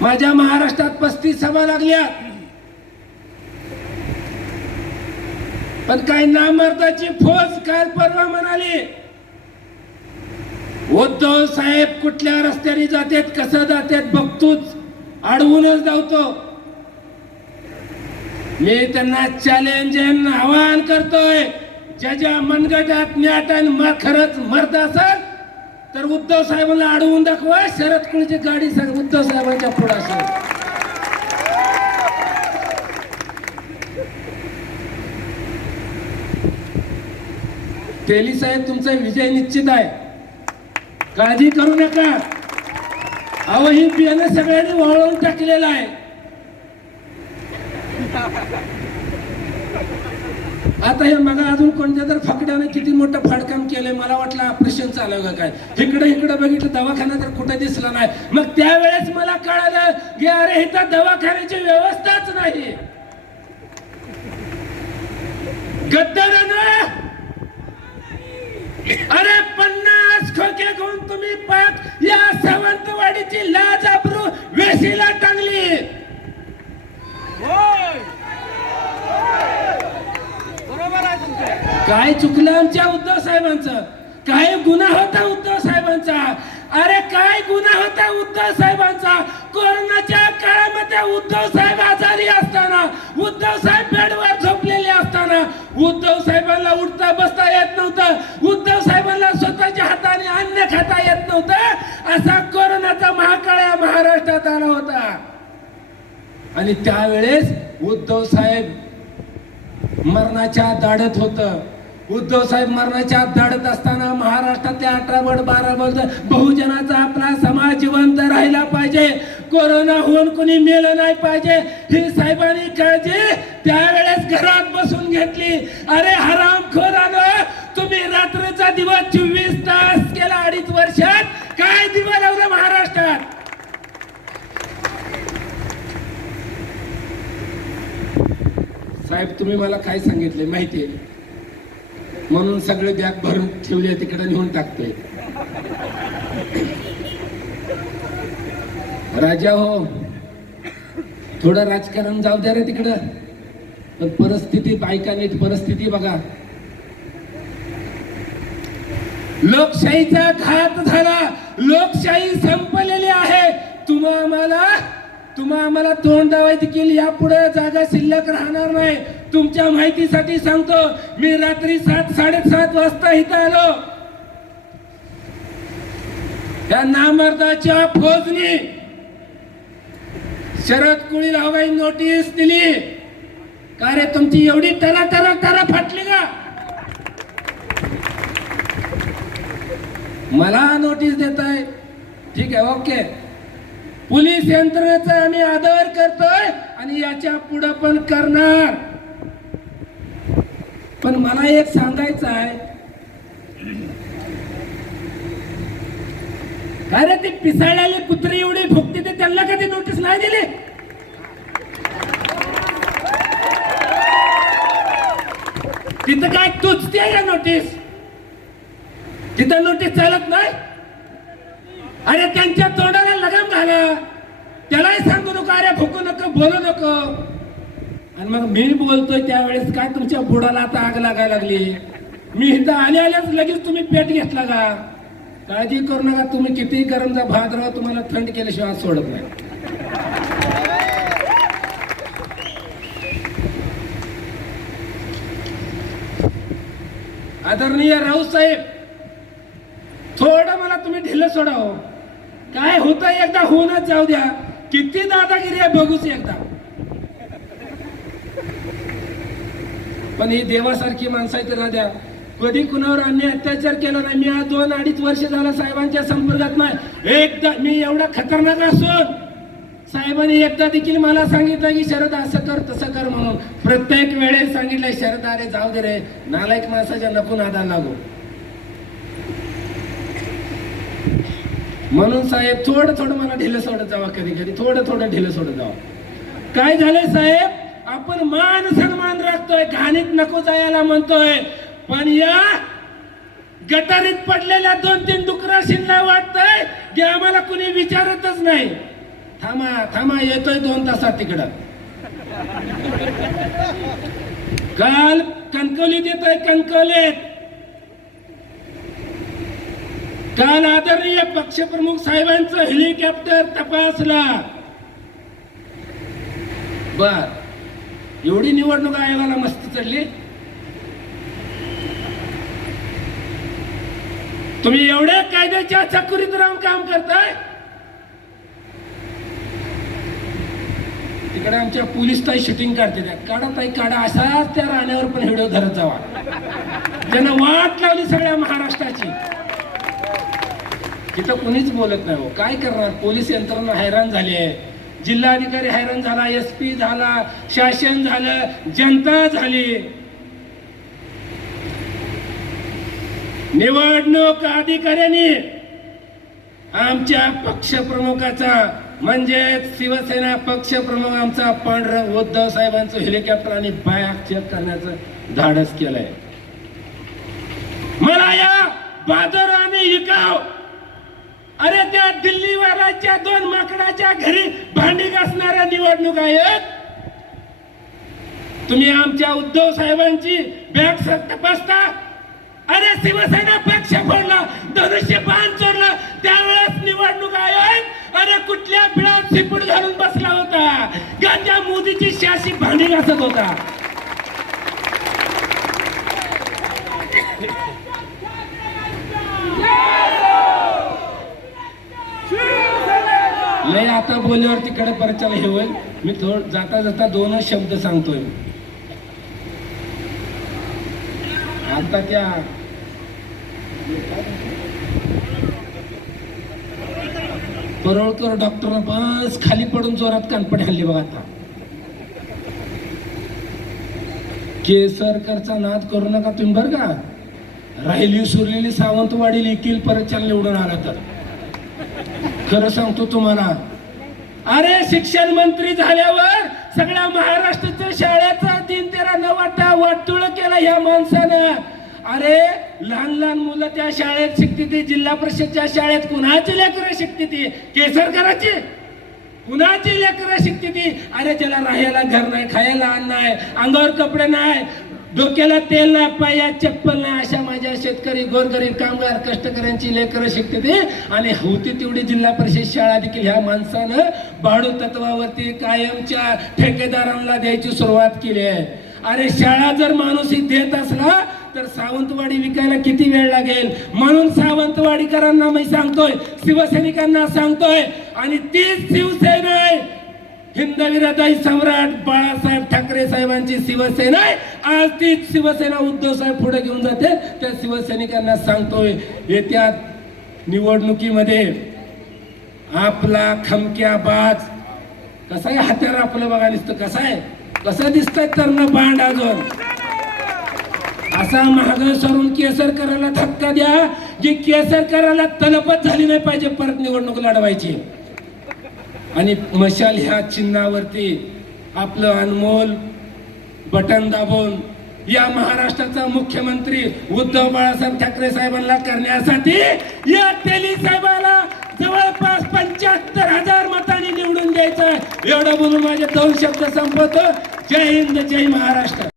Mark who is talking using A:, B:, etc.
A: माझ्या महाराष्ट्रात पस्तीस सभा लागल्या. पण काही नामर्दाची फौज काल परवा म्हणाली उद्धव साहेब कुठल्या रस्त्याने जातात कसं जातात बघतोच अडवूनच धावतो. मी त्यांना चॅलेंज आवाहन करतोय ज्याच्या मनगटात न्याट आणि खरंच मर्द असेल तर उद्धव साहेबांना अडवून दाखवा शरद कुळची गाडी सांग उद्धव साहेबांच्या पुढे असेल तेली साहेब तुमचा विजय निश्चित आहे. काळजी करू नका. अहो ही बियाणं सगळ्यांनी वाळवून टाकलेलं आहे. आता हे मला अजून कोणत्या तर फकड्याने किती मोठं फाडकाम केलंय मला वाटलं ऑपरेशन चालवलं काय? इकडे इकडे बघितलं दवाखाना तर कुठे दिसला नाही. मग त्यावेळेस मला कळालं की अरे इथं दवाखान्याची व्यवस्थाच नाही. गद्दारानं! अरे पन्नास खोके घेऊन तुम्ही पाच या सावंतवाडीची लाज आपरू वेशीला टांगली
B: बरोबर आहे तुमचं
A: काय चुकलं आमच्या उद्धव साहेबांचं? काय गुन्हा होता उद्धव साहेबांचा? अरे काय गुन्हा होता उद्धव साहेबांचा? कोरोनाच्या काळामध्ये उद्धव साहेब आजारी असताना उद्धव साहेब बेडवर झोपलेले असताना उद्धव साहेबांना उठता बसता येत नव्हतं. उद्धव साहेबांना स्वतःच्या हाताने अन्न खाता येत नव्हतं. असा कोरोनाचा महाकाळ या महाराष्ट्रात आला होता. आणि त्यावेळेस उद्धव साहेब मरणाच्या दाढत होतं. उद्धव साहेब मरणाच्या धाडत असताना महाराष्ट्रातल्या अठरा बड बारा बड बहुजनाचा आपला समाज जिवंत राहिला पाहिजे. कोरोना होऊन कोणी मेलं नाही पाहिजे. ही साहेबांनी काळजी त्यावेळेस घरात बसून घेतली. अरे हराम खोरानं तुम्ही रात्रीचा दिवस चोवीस तास केला अडीच वर्षात. काय दिवस लावलं महाराष्ट्रात? साहेब तुम्ही मला काय सांगितले? माहितीये म्हणून सगळे बॅग भरून ठेवले तिकडे नेऊन टाकतोय राजा हो थोडं राजकारण जाऊ द्या रे तिकडं. पण परिस्थिती बायका नीट परिस्थिती बघा. लोकशाहीचा घात झाला. लोकशाही संपलेली आहे. तुम्हा आम्हाला तुम्हा आम्हाला तोंड दावाय देखील यापुढे जागा शिल्लक राहणार नाही. तुमच्या माहितीसाठी सांगतो मी रात्री सात साडेसात वाजता इथं आलो. या नामर्दाच्या फौजनी शरद कुळी हवाई नोटीस दिली. का रे तुमची एवढी तरा तरा तरा फाटली का? मला नोटीस देत आहे ठीक आहे ओके. पोलीस यंत्रणेचा आम्ही आदर करतोय आणि याच्या पुढं पण करणार. पण मला एक सांगायचं आहे. अरे ती पिसाळलेली कुत्री एवढी भुकती ते त्यांना कधी नोटीस नाही दिली? तिथं काय तुझते का नोटीस तिथं नोटीस चालत नाही? अरे त्यांच्या तोंडाला लगाम घाला. त्यालाही सांगू नको अरे भुकू नको बोलू नको. आणि मग मी बोलतोय त्यावेळेस काय तुमच्या बुडाला आता आग लागायला लागली? मी इथं आले आल्याच लगेच तुम्ही पेट घेतला का? काळजी करू नका तुम्ही कितीही गरम जा भात राहा तुम्हाला थंड केल्याशिवाय सोडत नाही. आदरणीय राऊत साहेब थोडं मला तुम्ही ढिलं सोडावं. काय होतं एकदा होऊनच जाऊ द्या. किती दादागिरी आहे बघूच एकदा. पण ही देवासारखी माणसं आहेत तिला द्या कधी कुणावर अन्याय अत्याचार केला नाही. मी आज दोन अडीच वर्ष झालं साहेबांच्या संपर्कात नाही. एकदा मी एवढा खतरनाक असून साहेबांनी एकदा देखील मला सांगितलं की शरद असं कर तसं कर म्हणून. प्रत्येक वेळेस सांगितलंय शरद अरे जाऊ दे रे. नालायक माणसाच्या नकून आधार लागू. म्हणून साहेब थोडं थोडं मला ढिलं सोडत जावा कधी कधी. थोडं थोडं ढिलं सोडत जावा. काय झालंय साहेब? आपण मान सन्मान राखतोय घाणीत नको जायला म्हणतोय. पण या गटारीत पडलेल्या दोन तीन डुकराशींना वाटतंय की आम्हाला कुणी विचारतच नाही. थांबा थांबा येतोय दोन तासात तिकडं. काल कणकवलीत येतोय कणकवलीत. काल आदरणीय पक्षप्रमुख साहेबांचं हेलिकॉप्टर तपासला. बर. एवढी निवडणूक आयोगाला मस्ती चढली तुम्ही एवढ्या कायद्याच्या चकुरीत राहून काम करताय? तिकडे आमच्या पोलीस ताई शूटिंग काढते त्या. काढा ताई काढा. असाच त्या राण्यावर पण हिडो धरत जावा. त्यानं वाट लावली सगळ्या महाराष्ट्राची. तिथं कुणीच बोलत नाही हो. काय करणार? पोलीस यंत्रणा हैराण झाली आहे. जिल्हाधिकारी हैराण झाला एस पी झाला शासन झालं जनता झाली. निवडणूक अधिकाऱ्यांनी आमच्या पक्षप्रमुखाचा म्हणजे शिवसेना पक्षप्रमुख आमचा पांढरं उद्धव साहेबांचं हेलिकॉप्टर आणि बायाक चेक करण्याचं धाडस केलंय. मला या बाजार आणि इकाव अरे त्या दिल्लीवाल्याच्या दोन माकडाच्या घरी भांडी घासणाऱ्या निवडणूक आहेत. तुम्ही आमच्या उद्धव साहेबांची बॅग तपासता. अरे शिवसेना पक्ष फोडला धनुष्य बाण चोरला त्यावेळेस निवडणूक आयोग अरे कुठल्या बिळात शिपूट घालून बसला होता? गांजा मोदीची शाशी भांडी घासत होता. लय आता बोलल्यावर तिकडे परचाला हे होईल. मी थोड जाता जाता दोनच शब्द सांगतोय. आता त्या परोळकर डॉक्टर बस खाली पडून जोरात कानपट हल्ली बघा आता. केसरकरचा नाद करू नका तुम्ही बर का. राहिली सुरलेली सावंतवाडी लिखील परत निवडून आला तर खरं सांगतो तुम्हाला. अरे शिक्षण मंत्री झाल्यावर सगळ्या महाराष्ट्राच्या शाळेचा तीन तेरा वाटा वाटतुळ केला ह्या माणसानं. अरे लहान लहान मुलं त्या शाळेत शिकते ती जिल्हा परिषदच्या शाळेत कुणाची लेकरं शिकते ती केसरकराची? कुणाची लेकरं शिकते ती अरे ज्याला राहायला घर नाही खायला अन्न नाही अंगावर कपडे नाही डोक्याला तेल ना पाया चप्पल ना अशा माझ्या शेतकरी गोरगरीब कामगार कष्टकऱ्यांची लेकरं शिकते ते आणि होती तेवढी जिल्हा परिषद शाळा देखील ह्या माणसानं भाडू तत्वावरती कायमच्या ठेकेदारांना द्यायची सुरुवात केली आहे. अरे शाळा जर माणूस देत असला तर सावंतवाडी विकायला किती वेळ लागेल? म्हणून सावंतवाडीकरांना मी सांगतोय शिवसैनिकांना सांगतोय आणि तीच शिवसेना आहे. हिंदवीरताई सम्राट बाळासाहेब ठाकरे साहेबांची शिवसेना आहे. आज तीच शिवसेना उद्धव साहेब पुढे घेऊन जाते त्या शिवसैनिकांना सांगतोय येत्या निवडणुकीमध्ये आपला खमक्या बाज कसा आहे? हत्यार आपलं बघा दिसतं कसं आहे? कसं दिसतंय तर न बांड अजून? असा महाग सरून केसर करायला धक्का द्या जी केसर करायला तलपत झाली नाही पाहिजे परत निवडणूक लढवायची. आणि मशाल ह्या चिन्हावरती आपलं अनमोल बटन दाबून या महाराष्ट्राचा मुख्यमंत्री उद्धव बाळासाहेब ठाकरे साहेबांना करण्यासाठी या तेली साहेबाला जवळपास पंच्याहत्तर हजार मतांनी निवडून द्यायचं एवढं बोलून माझे दोन शब्द संपवतो. जय हिंद जय महाराष्ट्र.